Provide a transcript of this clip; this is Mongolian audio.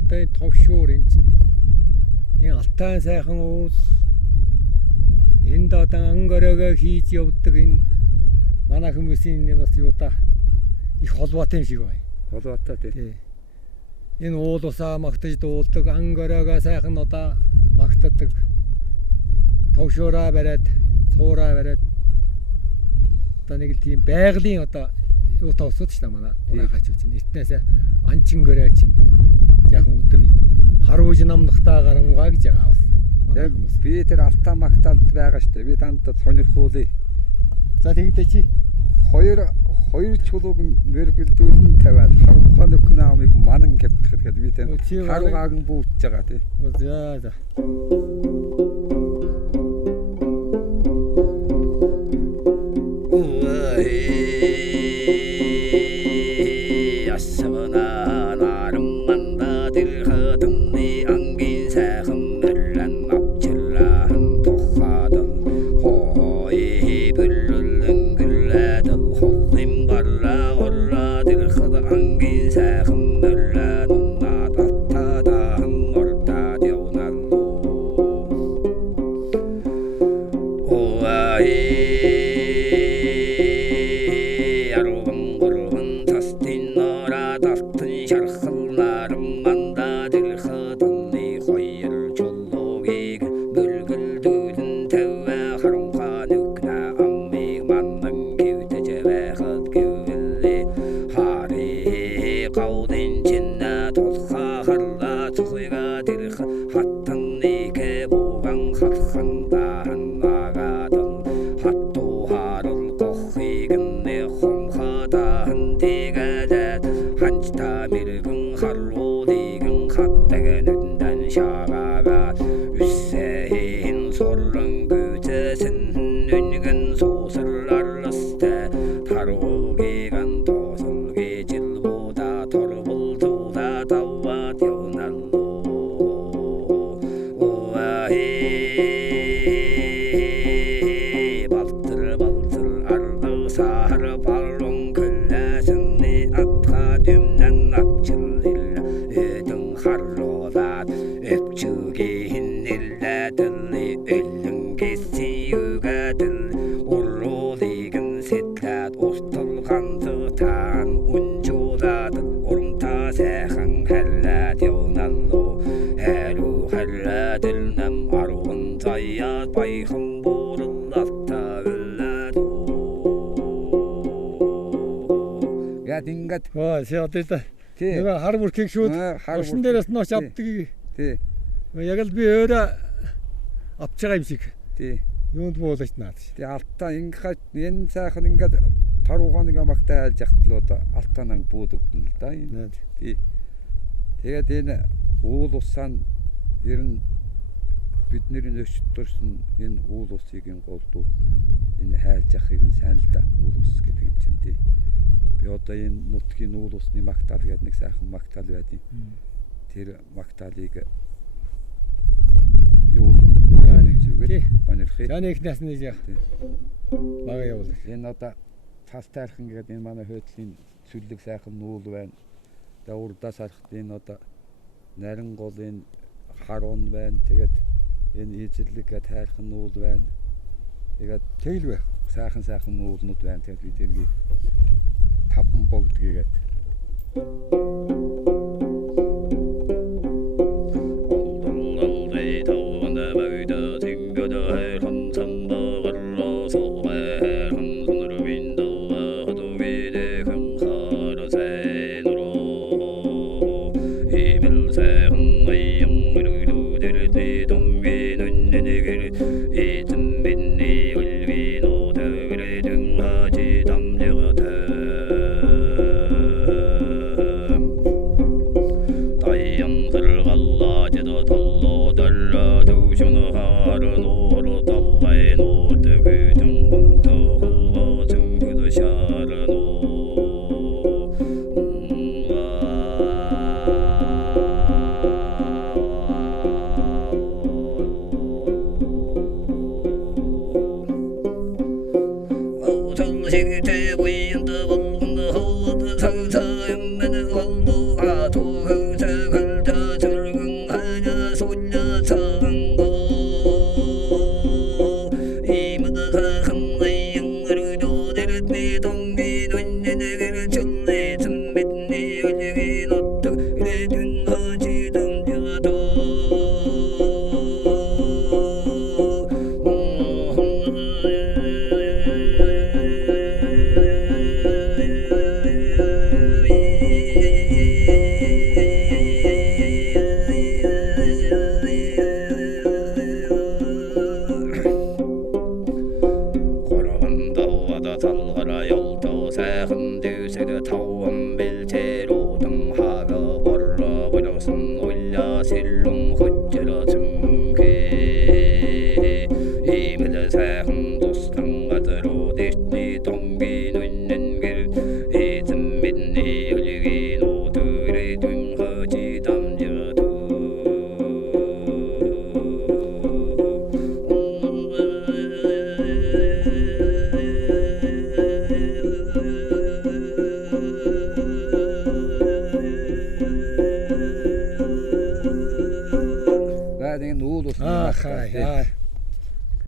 одоо энэ товшуур энэ чинь энэ алтан сайхан уус энд одоо ангорогоо хийж явдаг энэ манай хүмүүсийн бас юу та их холбоотой юм шиг байна. Холбоотой тий. Энэ уул усаа магтаж дуулдаг, ангорогоо сайхан одоо магтдаг. Товшуураа бариад, цуураа бариад одоо нэг л тийм байгалийн одоо юу тоосод ч намаа дураагач чинь эртнээсээ анчингөрөө чинь яхан үдэм харуулж намдахтаа гарамгаа гэж байгаа бас. Би тэр алтан магтаалд байгаа штэ. Би танд сонирхуулъя. За тэгдэ чи хоёр чулууг мэргэлдүүлэн тавиад харуулхаа нөхнөө амыг манан гявтахад гэдэг би тэр харуулгааг нь бүүтж байгаа тий. За. 야스나 나름 만다들 하던니 안긴 새흠 늘란 앞질란 독하던 호이 불룰른 글래들 홀림 발라 올라들 하다 안긴 새흠 늘란 온나 따타다 한몰다 되오날로 오아이 одоо нэг хар бүрхийг шүүд оршин дээрээс нооч авдаг. Тий. Яг л би өөрөө авч байгаа юм шиг. Тий. Юунд буулж наад. Тий алтаа ингээд энэ сайхан ингээд таруугааныг магтаа айлж яхтлууд алтаанаа буудагдана л да. Тий. Тэгээд энэ уул усаан ер нь бидний өчтөрсөн энэ уул усыг голдуу энэ хайлж явах юм сайн л да. Уул ус гэдэг юм чинь тий. Би одоо энэ нутгийн уул усны магтаал гэдэг нэг сайхан магтаал байдیں۔ Тэр магтаалыг юу зүгээр сонирхъя. Таны их насны яг бага явуул. Энэ одоо цаас тайрхан гэдэг энэ манай хөөдлийн цүлэг сайхан нуул байна. Тэгээ урдаас харахад энэ одоо нарин гол энэ харуун байна. Тэгээд энэ эзэрлэг гэдэг тайрхан нуул байна. Тэгээд тэгэл бай. Сайхан нуулнууд байна. Тэгээд би тэрнийг таван богдгээд 늘 새흠 도스탕가 들어 대니 동비 눈는 길 이즘 믿니 열기 노들의 둥허지 담져도 Väärin uudus. Ah,